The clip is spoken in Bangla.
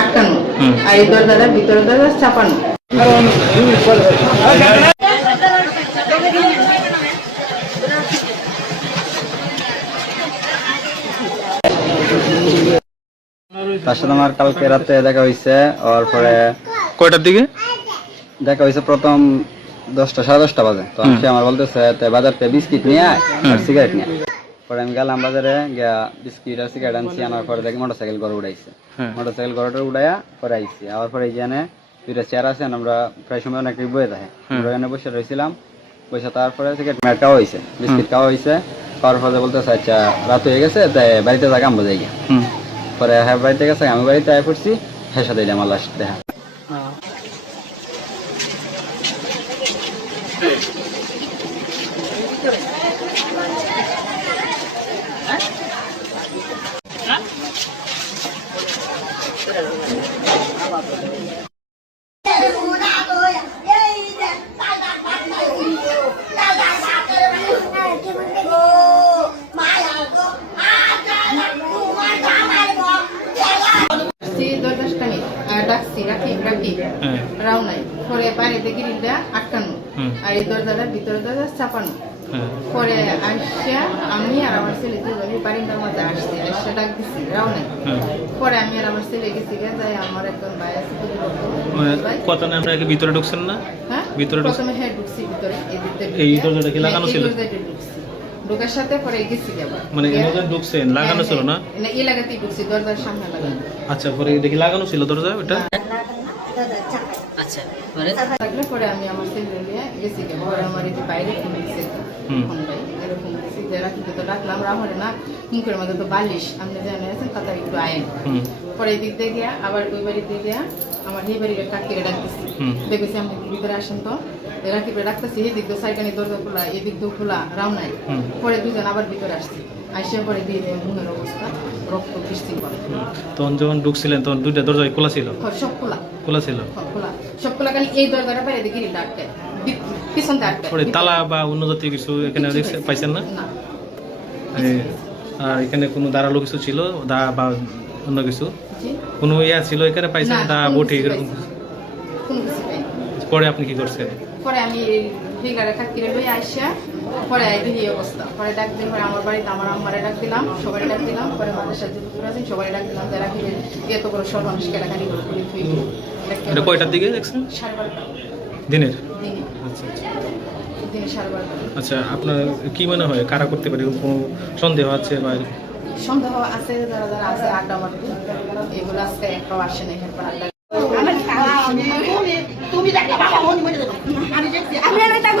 আটকানো। আর এই দরজাটা ভিতরে দরজা চাপানো তার সাথে আমার কালকে রাতে দেখা হয়েছে ওর পরে কয়টার দিকে? দেখা হয়েছে প্রথম দশটা সাড়ে দশটা বাজে। তো সে আমার বলতেছে "তে বাজার থেকে বিস্কিট নিয়ে আয় আর সিগারেট নিয়ে পরে আমি গেলাম বাজারে গিয়া বিস্কিট আর সিগারেট আনছি আনার পরে দেখি মোটর সাইকেল ঘরে উড়াইছে। হ্যাঁ। মোটর সাইকেল ঘরটা উড়াইয়া পরে আইছি। আবার পরে এইখানে দুইটা চেয়ার আছে আমরা প্রায় সময় অনেক বয়ে থাকে। আমরা এখানে বসে রয়েছিলাম বসে তারপরে সিগারেট ম্যাট খাওয়া হয়েছে বিস্কিট খাওয়া হয়েছে খাওয়ার পরে বলতেছে আচ্ছা রাত হয়ে গেছে তাই বাড়িতে থাকা আমি বোঝাই গিয়া। পরে হ্যাঁ বাড়িতে গেছে আমি বাড়িতে আয় করছি হ্যাঁ সাথে আমার লাস্ট দেখা ডাকছি দরজাটা নিয়ে আর ডাকছি রাখি রাখি হ্যাঁ রাও নাই। পরে বাইরে গ্রিলটা আটকানো। আর এই দরজাটা ভিতরে দরজা চাপানো। হ্যাঁ। পরে আসিয়া আমি আর আমার ছেলে দুজনে বারিন্দার মধ্যে আসছি আসছে ডাক দিছি রাও নাই। হ্যাঁ। পরে আমি আর আমার ছেলে গেছি যাই আমার একজন ভাই আছে মানে কত না আপনাকে ভিতরে ঢুকছেন না? হ্যাঁ? ভিতরে ঢুকছে- প্রথমে হ্যাঁ ঢুকছি ভিতরে এই। দরজাটা কি হ্যাঁ, লাগানো ছিল? ঢোকার সাথে পরে গেছি আবার। মানে ঢুকছেন লাগানো ছিল না? হ্যাঁ, না এই ঢুকছি দরজার সামনে লাগানো। আচ্ছা পরে দেখি লাগানো ছিল দরজা ওটা? আচ্ছা পরে থাকলে পরে আমি আমার ছেলে নিয়ে গেছি পরে আমার এই বাইরে ফোন দিছে হুম। ফোন ভাই এরকম দিছি যে রাখিতে তো ডাকলাম রাহরে না মুখের মধ্যে তো বালিশ। আপনি জানেন আছেন তাড়াতাড়ি একটু আয়েন। পরে এদিক দিয়ে গিয়া আবার ওই বাড়িতে গিয়া আমার এই বাড়ির কাকিরে ডাকতেছি। দেখেছি আমি ভিতরে আসেন তো। রাকিবে ডাকতেছি এই দিক দিয়ে সাইকানি দরজা খোলা এদিক দিয়ে খোলা রাও নাই। পরে দুজন আবার ভিতরে আসছি। আসিয়া পরে দিয়ে দিয়ে মুখের অবস্থা রক্ত বৃষ্টি করে তখন যখন ঢুকছিলেন তখন দুইটা দরজা খোলা ছিল? সব খোলা। খোলা ছিল? খোলা খালি। এই দরজাটা বাইরে দিকে আটকে পিছনতে আটকে তালা বা অন্য জাতীয় কিছু এখানে পাইছেন না? না। আর এখানে কোনো দাঁড়াল কিছু ছিল? দা বা অন্য কিছু? জি? কোনো ইয়া ছিল এখানে? পাইছেন না, দা বটি এরকম? পরে আপনি কি করছেন? পরে আমি ফিগারে কাকিরে লই আইসা পরে এই এই অবস্থা। পরে ডাক দিন পরে আমার বাড়িতে আমার আম্মারে ডাক দিলাম সবাই ডাক দিলাম পরে মাদের সাথে দুপুর আছেন সবাই ডাক দিলাম যারা কি এত বড় সর্বনাশ কেলাকানি করে করে থুই এটা কয়টার দিকে দেখছেন? সাড়ে বারোটা। দিনের? দিনে। আচ্ছা আচ্ছা। আচ্ছা আপনার কি মনে হয় কারা করতে পারে? কোনো সন্দেহ আছে বা সন্দেহ আছে যারা যারা আছে আড্ডা মারতে এগুলো আজকে একটাও আসে না এখানে আড্ডা তুমি দেখো আমি দেখছি আমি না থাকব